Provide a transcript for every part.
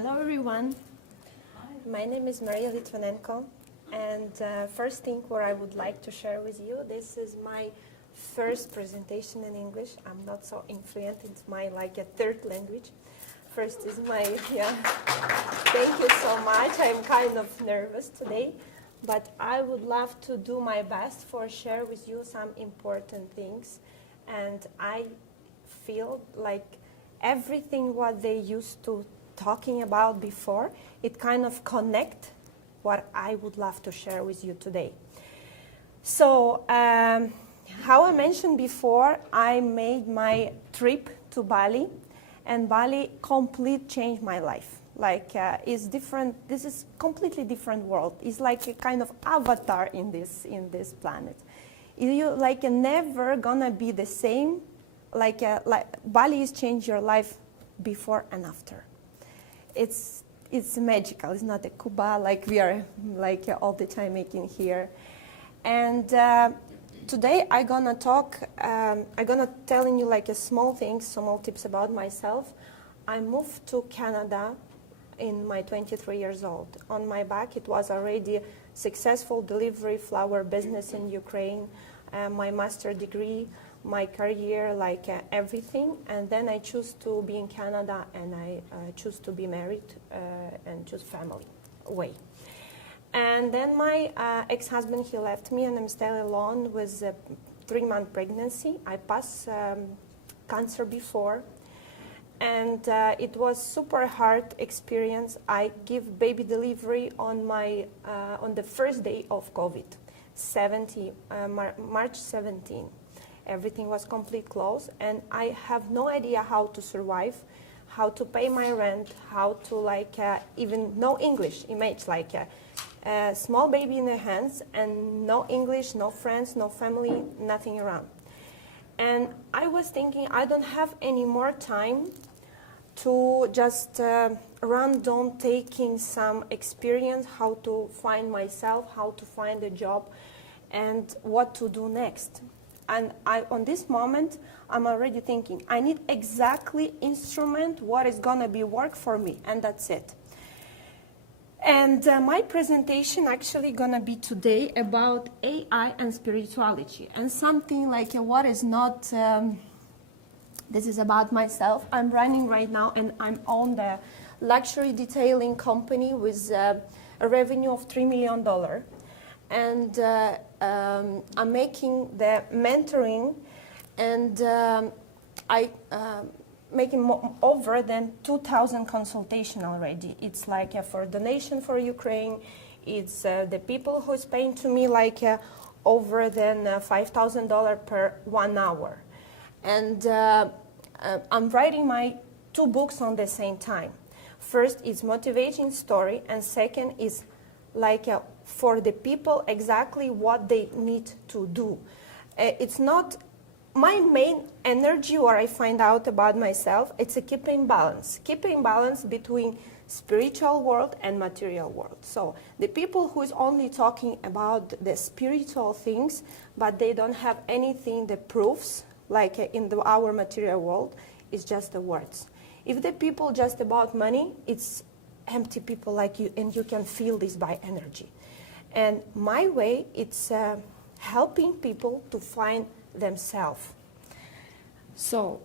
Hello everyone. My name is Maria Litvinenko, and first thing what I would like to share with you, this is my first presentation in English. I'm not so influent, it's my a third language. First is my, thank you so much. I'm kind of nervous today, but I would love to do my best for share with you some important things, and I feel like everything what they used to talking about before, it kind of connect what I would love to share with you today. So, how I mentioned before, I made my trip to Bali, and Bali complete changed my life. It's different. This is completely different world. It's like a kind of avatar in this planet. You never gonna be the same. Bali has changed your life before and after. It's magical. It's not a Cuba like we are all the time making here. And today I'm gonna talk. I'm gonna telling you a small things, small tips about myself. I moved to Canada in my 23 years old. On my back, it was already successful delivery flower business in Ukraine, my master degree, my career, everything, and then I choose to be in Canada, and I choose to be married and choose family way. And then my ex-husband, he left me, and I'm still alone with a 3-month pregnancy. I passed cancer before, and it was super hard experience. I give baby delivery on my on the first day of COVID, March 17. Everything was completely closed, and I have no idea how to survive, how to pay my rent, how to even no English. Image a small baby in the hands and no English, no friends, no family, nothing around. And I was thinking I don't have any more time to just random taking some experience, how to find myself, how to find a job, and what to do next. And on this moment, I'm already thinking, I need exactly instrument what is going to be work for me, and that's it. And my presentation actually going to be today about AI and spirituality, and something what is not, this is about myself. I'm running right now, and I'm on the luxury detailing company with a revenue of $3 million. And I'm making the mentoring, and I making over than 2,000 consultation already. It's for donation for Ukraine. It's the people who's paying to me over than $5,000 per 1 hour. And I'm writing my 2 books on the same time. First is motivating story, and second is for the people exactly what they need to do. It's not my main energy, what I find out about myself, it's a keeping balance between spiritual world and material world. So the people who is only talking about the spiritual things, but they don't have anything that proves, in our material world, is just the words. If the people just about money, it's empty people like you, and you can feel this by energy. And my way, it's helping people to find themselves. So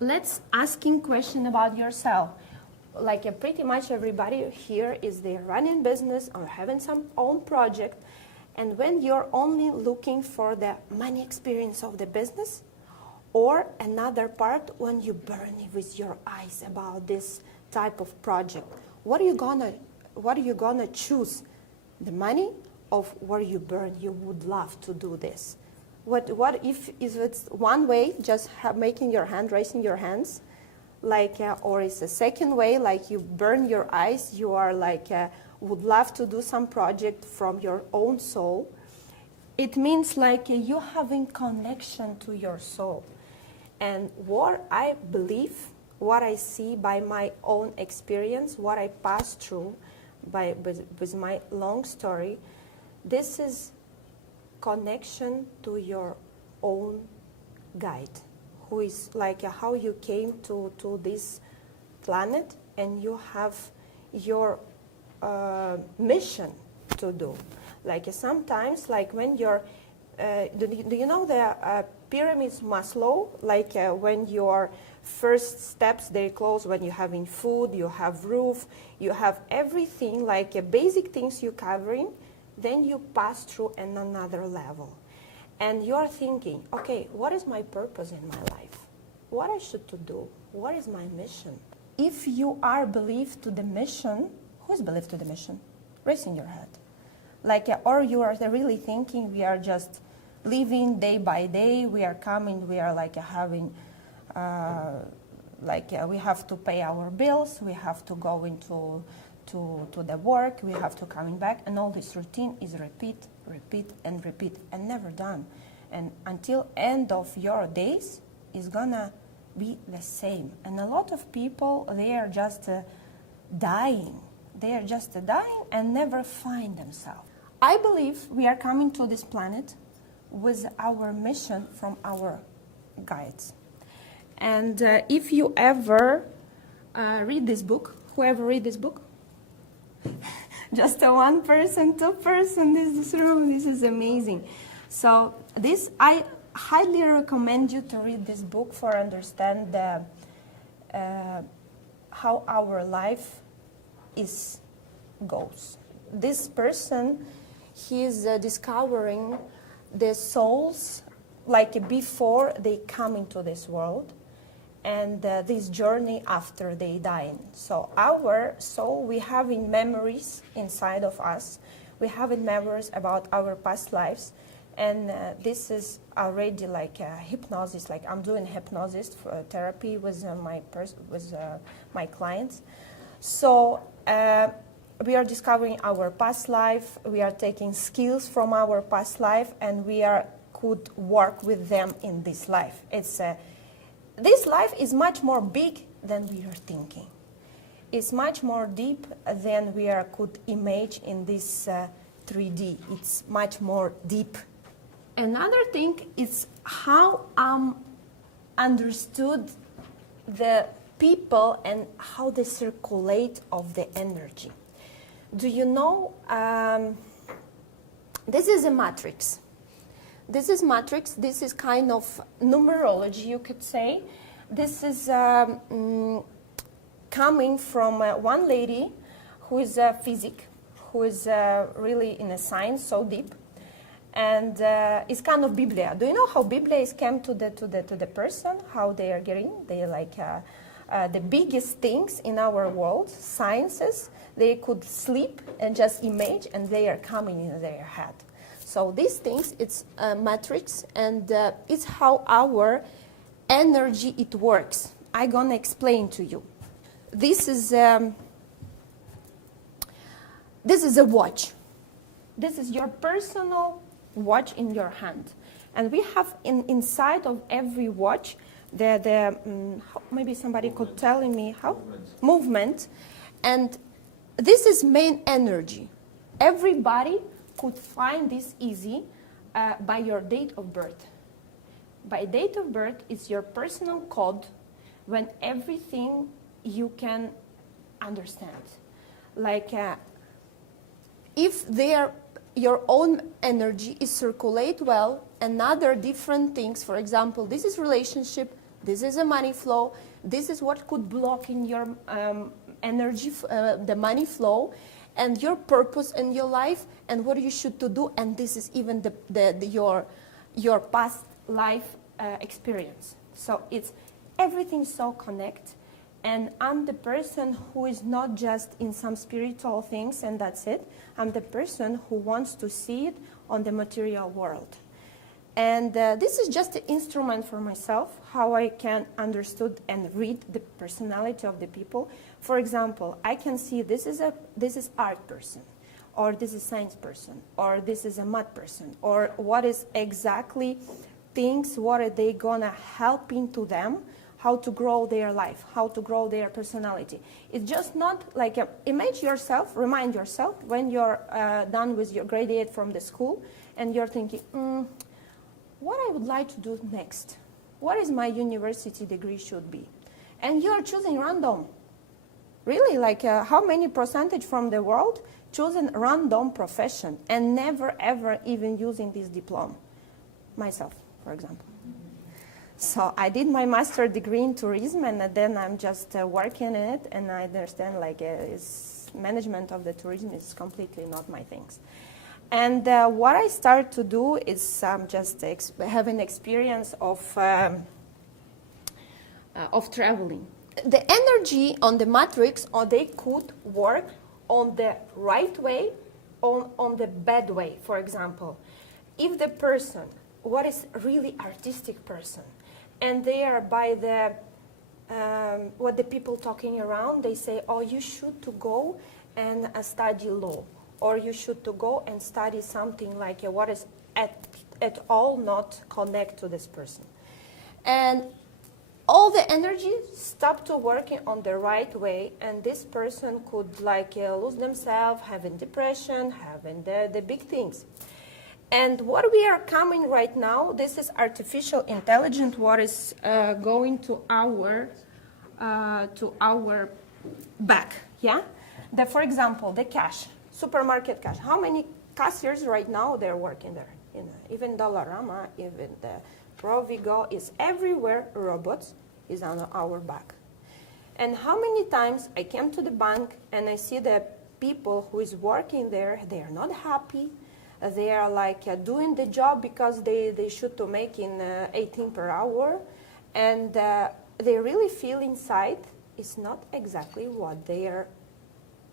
let's asking question about yourself. Pretty much everybody here is they running business or having some own project, and when you're only looking for the money experience of the business, or another part when you burn with your eyes about this type of project, what are you gonna choose? The money of where you burn? You would love to do this. What if it's one way, just making your hand, raising your hands, or it's a second way, you burn your eyes, you are would love to do some project from your own soul. It means you having connection to your soul. And what I believe, what I see by my own experience, what I passed through with my long story, this is connection to your own guide, who is how you came to this planet and you have your mission to do. Like sometimes, like when you're, do you know the pyramids Maslow? Like when your first steps, they close when you're having food, you have roof, you have everything, like basic things you're covering, then you pass through another level. And you're thinking, okay, what is my purpose in my life? What I should to do? What is my mission? If you are believed to the mission, who's believed to the mission? Raise in your head. Like, or you are really thinking we are just living day by day, we are coming, we are like having, we have to pay our bills, we have to go into to the work, we have to coming back, and all this routine is repeat, and never done. And until end of your days, is gonna be the same. And a lot of people, they are just dying. They are just dying and never find themselves. I believe we are coming to this planet with our mission from our guides. And if you ever read this book, whoever read this book, just a one person, two person, this room, this is amazing. So this, I highly recommend you to read this book for understand how our life goes. This person, he is discovering the souls like before they come into this world, and this journey after they die. So our soul, we have in memories inside of us. We have in memories about our past lives, and this is already like hypnosis. Like I'm doing hypnosis for therapy with my clients. So we are discovering our past life. We are taking skills from our past life, and could work with them in this life. This life is much more big than we are thinking. It's much more deep than we could imagine in this 3D. It's much more deep. Another thing is how understood the people and how they circulate of the energy. Do you know, this is a matrix. This is matrix. This is kind of numerology, you could say. This is coming from one lady who is a physic, who is really in a science so deep, and it's kind of Biblia. Do you know how Biblia is came to the person? How they are getting? They like the biggest things in our world, sciences. They could sleep and just image, and they are coming in their head. So these things, it's a matrix, and it's how our energy it works. I'm gonna explain to you. This is a watch. This is your personal watch in your hand, and we have inside of every watch maybe somebody could tell me how movement, and this is main energy. Everybody could find this easy by your date of birth. By date of birth is your personal code when everything you can understand. Like if your own energy is circulate well, and other different things, for example, this is relationship, this is a money flow, this is what could block in your energy, the money flow, and your purpose in your life, and what you should to do, and this is even your past life experience. So it's everything so connect, and I'm the person who is not just in some spiritual things and that's it. I'm the person who wants to see it on the material world. And this is just an instrument for myself, how I can understood and read the personality of the people. For example, I can see this is art person, or this is science person, or this is a math person, or what is exactly things, what are they gonna help into them, how to grow their life, how to grow their personality. It's just not like image yourself, remind yourself when you're done with your graduate from the school, and you're thinking, what I would like to do next? What is my university degree should be? And you're choosing random. Really, like how many percentage from the world choosing random profession and never ever even using this diploma? Myself, for example. So I did my master degree in tourism, and then I'm just working in it, and I understand like management of the tourism is completely not my things. And what I started to do is just having experience of traveling. The energy on the matrix, or they could work on the right way, on the bad way. For example, if the person, what is really artistic person, and they are by the what the people talking around, they say, oh, you should to go and study law, or you should to go and study something like what is at all not connect to this person. And all the energy stopped to working on the right way, and this person could like lose themselves, having depression, having the big things. And what we are coming right now, this is artificial intelligence, what is going to our back, yeah? For example, the cash, supermarket cash. How many cashiers right now they're working there? Even Dollarama, even the Provigo is everywhere. Robots is on our back. And how many times I came to the bank and I see the people who is working there, they are not happy. They are like doing the job because they should to make in 18 per hour, and they really feel inside it's not exactly what they are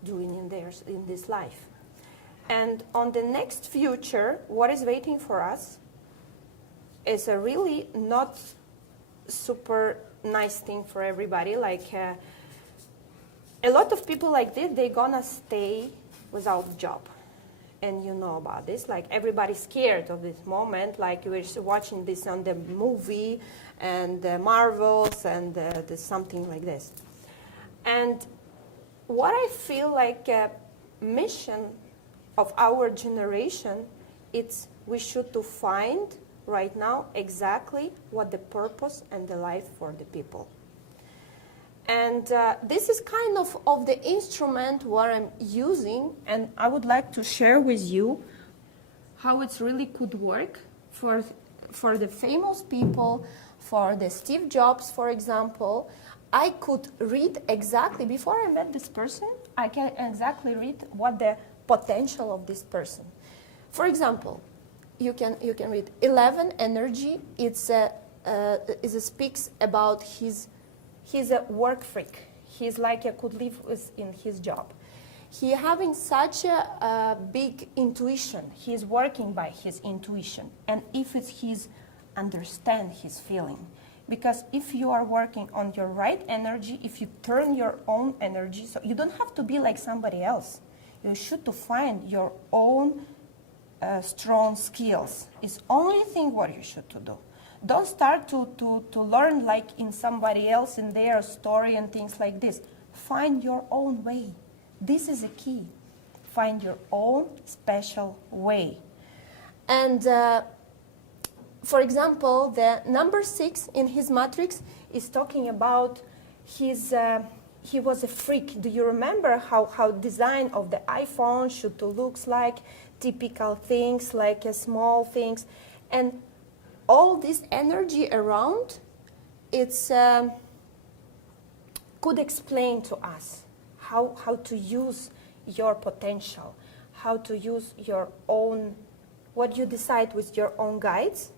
doing in this life. And on the next future, what is waiting for us is a really not super nice thing for everybody. Like a lot of people like this, they're gonna stay without job. And you know about this, like everybody's scared of this moment, like we're watching this on the movie and the Marvels and something like this. And what I feel like a mission of our generation, it's we should to find right now exactly what the purpose and the life for the people. And this is kind of the instrument what I'm using, and I would like to share with you how it really could work for the famous people, for the Steve Jobs, for example. I could read exactly, before I met this person, I can exactly read what the potential of this person. For example, you can read 11 energy. It speaks about he's a work freak. He's like could live in his job. He having such a big intuition. He's working by his intuition. And if it's his, understand his feeling. Because if you are working on your right energy, if you turn your own energy, so you don't have to be like somebody else. You should to find your own strong skills. It's only thing what you should to do. Don't start to learn like in somebody else, in their story and things like this. Find your own way. This is a key. Find your own special way. And for example, the number 6 in his matrix is talking about he was a freak. Do you remember how design of the iPhone should to looks like? Typical things, like small things. And all this energy around, it's could explain to us how to use your potential, how to use your own, what you decide with your own guides,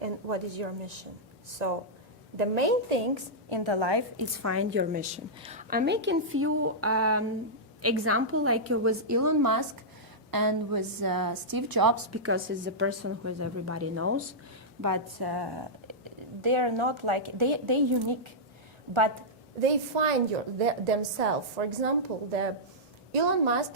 and what is your mission. So the main things in the life is find your mission. I'm making few example like with Elon Musk and with Steve Jobs, because he's the person who everybody knows, but they are not like, they're unique, but they find themselves. For example, the Elon Musk,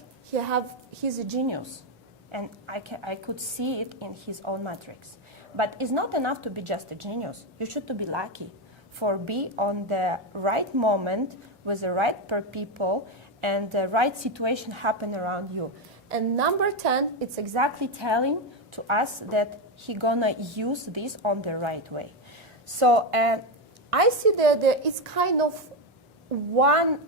he's a genius, and I could see it in his own matrix. But it's not enough to be just a genius. You should to be lucky for be on the right moment with the right people and the right situation happen around you. And number 10, it's exactly telling to us that he gonna use this on the right way. So I see that it's kind of one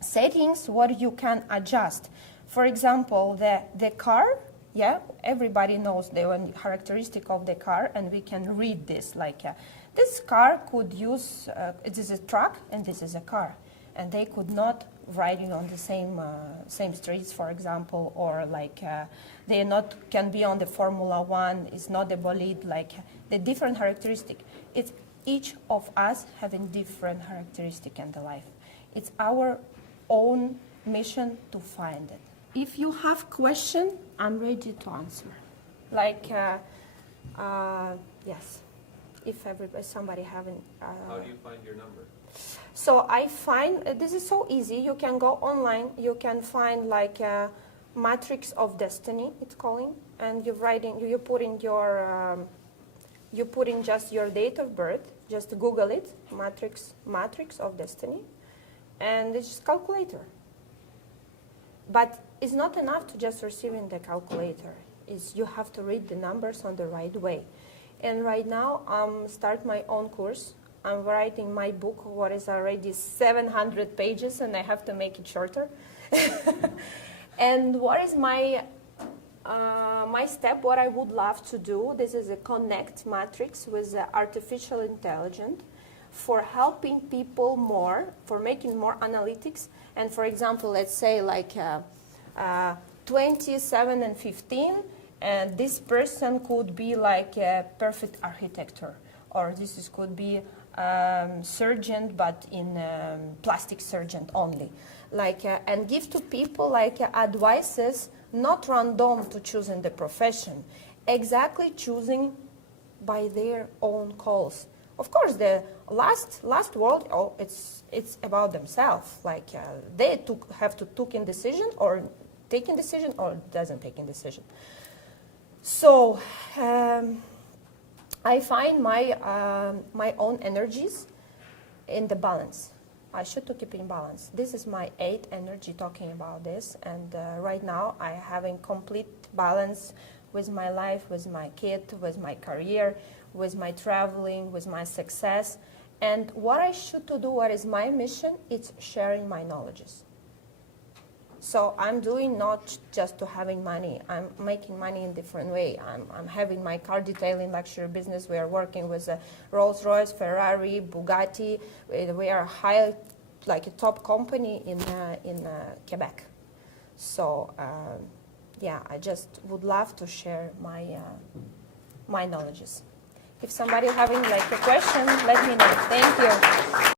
settings what you can adjust. For example, the car, yeah, everybody knows the one characteristic of the car, and we can read this. Like this car could use, it is a truck and this is a car, and they could not riding on the same streets, for example, or like they not can be on the Formula One. It's not a bolide. Like the different characteristic. It's each of us having different characteristic in the life. It's our own mission to find it. If you have question, I'm ready to answer. Like, yes, if somebody having. How do you find your number? So I find this is so easy. You can go online. You can find like a matrix of destiny. It's calling, and you're writing. You put in your. You put in just your date of birth. Just Google it. Matrix of destiny, and it's just calculator. But it's not enough to just receiving the calculator. You have to read the numbers on the right way. And right now, start my own course. I'm writing my book, what is already 700 pages, and I have to make it shorter. And what is my step, what I would love to do, this is a connect matrix with artificial intelligence for helping people more, for making more analytics. And for example, let's say like 27 and 15, and this person could be like a perfect architect, or could be surgeon, but in plastic surgeon only. Like and give to people like advices, not random to choosing the profession, exactly choosing by their own calls. Of course, the last word, it's about themselves. Like they have to taking decision or doesn't take a decision. So I find my own energies in the balance. I should to keep in balance. This is my 8 energy talking about this, and right now I having complete balance with my life, with my kid, with my career, with my traveling, with my success. And what I should to do, what is my mission, it's sharing my knowledges. So I'm doing not just to having money. I'm making money in different way. I'm having my car detailing luxury business. We are working with Rolls-Royce, Ferrari, Bugatti. We are high, like a top company in Quebec. So yeah, I just would love to share my knowledges. If somebody having like a question, let me know. Thank you.